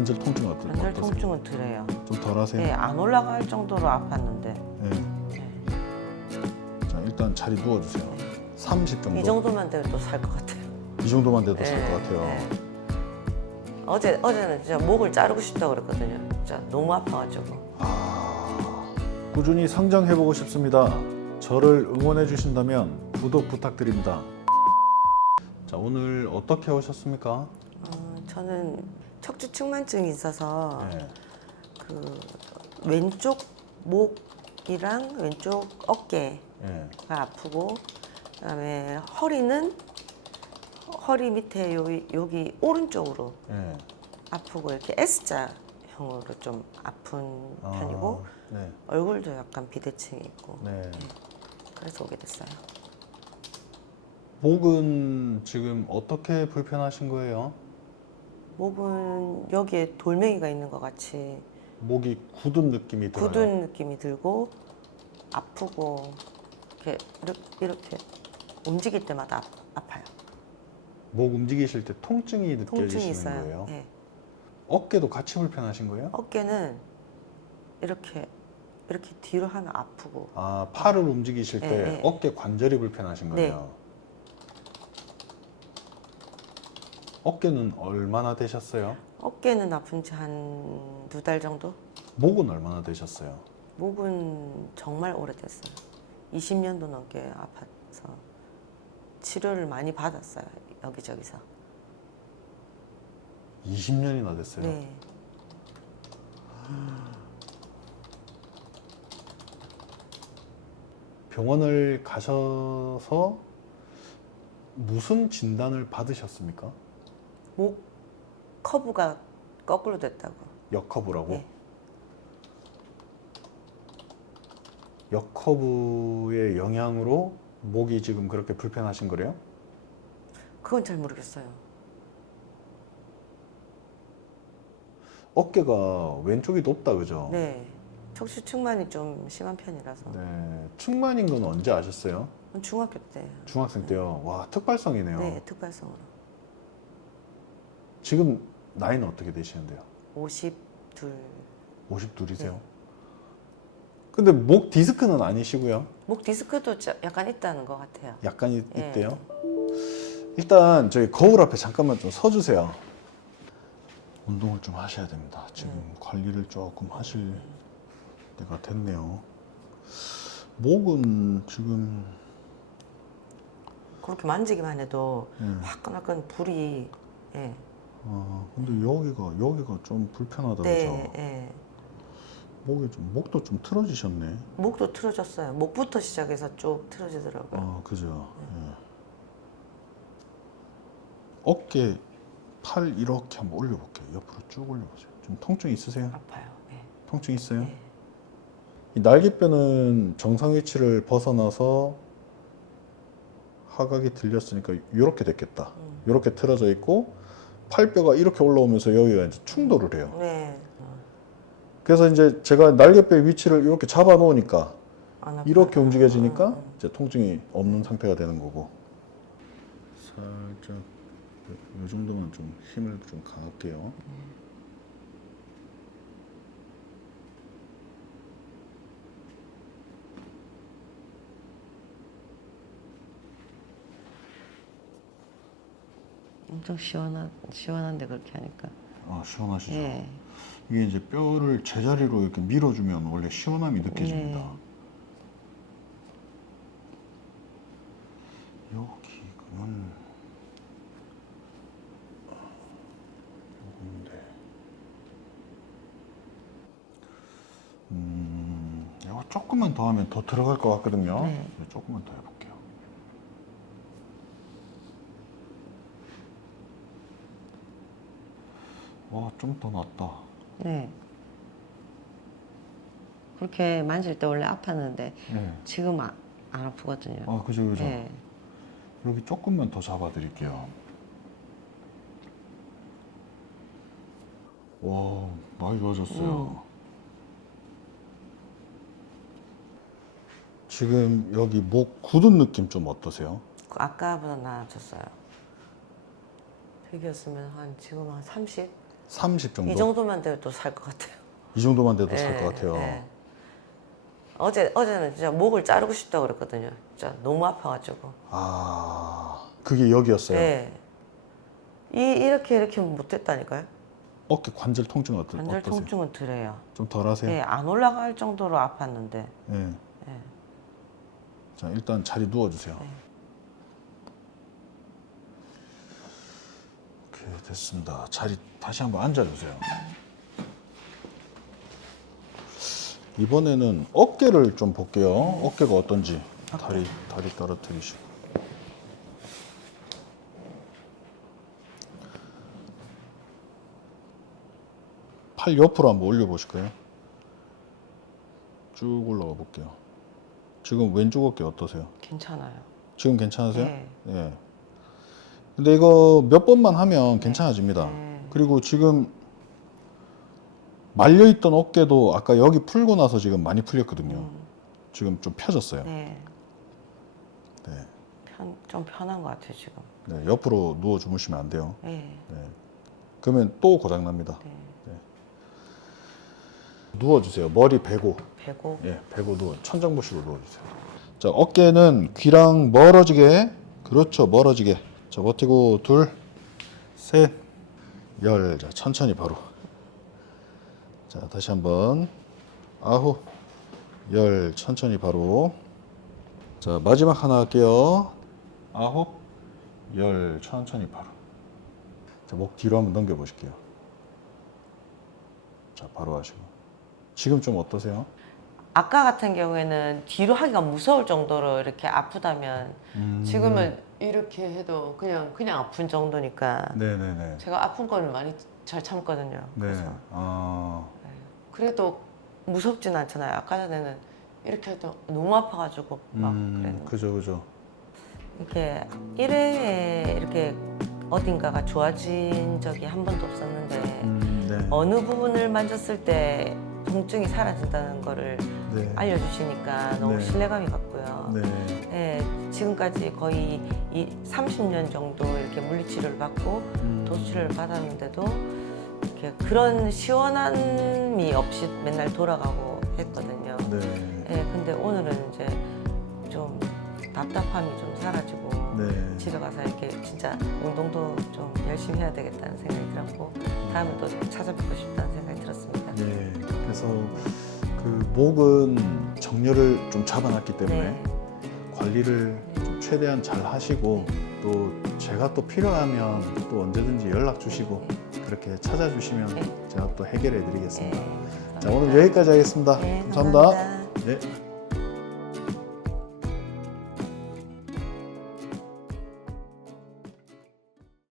관절 통증 어떠, 관절 어떠세요? 통증은 덜해요. 좀 덜하세요? 네, 안 올라갈 정도로 아팠는데 네. 네. 자 일단 자리 누워주세요. 30 정도. 이 정도만 돼도 살것 같아요. 이 정도만 돼도 살 네, 것 같아요. 네. 어제 어제는 진짜 목을 자르고 싶다 고 그랬거든요. 진짜 너무 아파가지고. 아, 꾸준히 성장해보고 싶습니다. 저를 응원해 주신다면 구독 부탁드립니다. 자 오늘 어떻게 오셨습니까? 어, 저는 척추 측만증이 있어서 네. 그 왼쪽 목이랑 왼쪽 어깨가 네. 아프고 그다음에 허리는 허리 밑에 여기, 여기 오른쪽으로 네. 아프고 이렇게 S자 형으로 좀 아픈 아, 편이고 네. 얼굴도 약간 비대칭이 있고 네. 그래서 오게 됐어요. 목은 지금 어떻게 불편하신 거예요? 목은 여기에 돌멩이가 있는 것 같이 목이 굳은 느낌이 들어요. 굳은 느낌이 들고 아프고 이렇게 이렇게, 이렇게 움직일 때마다 아, 아파요. 목 움직이실 때 통증이 느껴지시는 통증이 있어요. 거예요? 네. 어깨도 같이 불편하신 거예요? 어깨는 이렇게 이렇게 뒤로 하면 아프고 아 팔을 움직이실 때 네, 네. 어깨 관절이 불편하신 네. 거예요. 어깨는 얼마나 되셨어요? 어깨는 아픈 지 한 두 달 정도? 목은 얼마나 되셨어요? 목은 정말 오래됐어요. 20년도 넘게 아파서 치료를 많이 받았어요. 여기저기서. 20년이나 됐어요. 네. 병원을 가셔서 무슨 진단을 받으셨습니까? 목 커브가 거꾸로 됐다고. 역커브라고? 네. 역커브의 영향으로 목이 지금 그렇게 불편하신 거래요? 그건 잘 모르겠어요. 어깨가 왼쪽이 높다 그죠? 네. 척추 측만이 좀 심한 편이라서. 네. 충만인 건 언제 아셨어요? 중학교 때. 중학생 때요. 와 특발성이네요. 네, 특발성으로. 지금 나이는 어떻게 되시는데요? 52. 52이세요? 네. 근데 목 디스크는 아니시고요. 목 디스크도 자- 약간 있다는 것 같아요. 약간 있, 예. 있대요. 일단 저희 거울 앞에 잠깐만 좀 서주세요. 운동을 좀 하셔야 됩니다. 지금 음. 관리를 조금 하실 때가 됐네요. 목은 지금 그렇게 만지기만 해도 예. 화끈화끈 불이 예. 아 근데 여기가 여기가 좀 불편하다 네, 그죠? 예. 목이 좀 목도 좀 틀어지셨네. 목도 틀어졌어요. 목부터 시작해서 쭉 틀어지더라고요. 아 그죠. 예. 어깨 팔 이렇게 한번 올려볼게요. 옆으로 쭉 올려보세요. 좀 통증 있으세요? 아파요. 예. 통증 있어요? 네. 이 날개뼈는 정상 위치를 벗어나서 하각이 들렸으니까 이렇게 됐겠다. 음. 이렇게 틀어져 있고 팔뼈가 이렇게 올라오면서 여기가 이제 충돌을 해요. 네. 그래서 이제 제가 날개뼈 위치를 이렇게 잡아 놓으니까 안 아파요. 이렇게 움직여지니까 음, 음. 이제 통증이 없는 상태가 되는 거고. 살짝 이 정도만 좀 힘을 좀 가할게요. 엄청 시원한 시원한데 그렇게 하니까. 아 시원하시죠? 예. 이게 이제 뼈를 제자리로 이렇게 밀어주면 원래 시원함이 느껴집니다. 네. 여기 그러면 요건데 음 이거 조금만 더 하면 더 들어갈 것 같거든요. 네. 조금만 더 해볼게요. 와 좀 더 낫다. 네. 그렇게 만질 때 원래 아팠는데 네. 지금 아, 안 아프거든요. 아 그죠 그죠. 네. 여기 조금만 더 잡아드릴게요. 와, 많이 좋아졌어요. 지금 여기 목 굳은 느낌 좀 어떠세요? 그 아까보다 나아졌어요. 100이었으면 한 지금 한 30? 30 정도. 이 정도만 돼도 살 것 같아요. 이 정도만 돼도 살 예, 것 같아요. 예. 어제 어제는 진짜 목을 자르고 싶다 고 그랬거든요. 진짜 너무 아파가지고. 아, 그게 여기였어요. 예. 이 이렇게 이렇게 못했다니까요. 어깨 관절 통증 어떠, 관절 어떠세요? 통증은 덜해요. 좀 덜하세요? 예, 안 올라갈 정도로 아팠는데. 예. 예. 자, 일단 자리 누워주세요. 네. 오케이, 됐습니다. 자리 다시 한번 앉아주세요. 이번에는 어깨를 좀 볼게요. 어깨가 어떤지. 다리, 다리 떨어뜨리시고. 팔 옆으로 한번 올려보실까요? 쭉 올라가 볼게요. 지금 왼쪽 어깨 어떠세요? 괜찮아요. 지금 괜찮으세요? 네. 예. 근데 이거 몇 번만 하면 괜찮아집니다. 네. 그리고 지금 말려있던 어깨도 아까 여기 풀고 나서 지금 많이 풀렸거든요. 음, 지금 좀 펴졌어요. 네. 네. 편, 좀 편한 것 같아요, 지금. 네, 옆으로 누워 주무시면 안 돼요. 예. 네. 그러면 또 고장 납니다. 네. 누워 주세요. 머리 베고. 배고. 예, 베고 누워. 천정부식으로 누워 주세요. 자, 어깨는 귀랑 멀어지게. 그렇죠. 멀어지게. 자, 버티고 둘, 셋, 열. 자, 천천히 바로. 자, 다시 한번. 아홉, 열. 천천히 바로. 자, 마지막 하나 할게요. 아홉, 열. 천천히 바로. 자, 목 뒤로 한번 넘겨 보실게요. 자, 바로 하시고. 지금 좀 어떠세요? 아까 같은 경우에는 뒤로 하기가 무서울 정도로 이렇게 아프다면 음. 지금은 이렇게 해도 그냥 그냥 아픈 정도니까 네네네. 제가 아픈 거는 많이 잘 참거든요. 네. 그래서 아, 그래도 무섭진 않잖아요. 아까 전에는 이렇게 해도 너무 아파가지고 막 음, 그랬는데 그죠, 그죠. 이렇게 1회에 이렇게 어딘가가 좋아진 적이 한 번도 없었는데 음, 네. 어느 부분을 만졌을 때 통증이 사라진다는 거를 네. 알려주시니까 너무 네. 신뢰감이 갔고요. 네. 예, 지금까지 거의 이 30년 정도 이렇게 물리치료를 받고 음, 도수치료를 받았는데도 이렇게 그런 시원함이 없이 맨날 돌아가고 했거든요. 네. 예, 근데 오늘은 이제 좀 답답함이 좀 사라지고 네. 집에 가서 이렇게 진짜 운동도 좀 열심히 해야 되겠다는 생각이 들었고 다음에 또 찾아뵙고 싶다는 생각이 들었습니다. 네. 그래서 그 목은 정렬을 좀 잡아놨기 때문에 네. 관리를 좀 최대한 잘 하시고 또 제가 또 필요하면 또 언제든지 연락 주시고 그렇게 찾아주시면 네. 제가 또 해결해 예, 드리겠습니다. 자, 감사합니다. 오늘 여기까지 하겠습니다. 네, 감사합니다. 감사합니다. 네.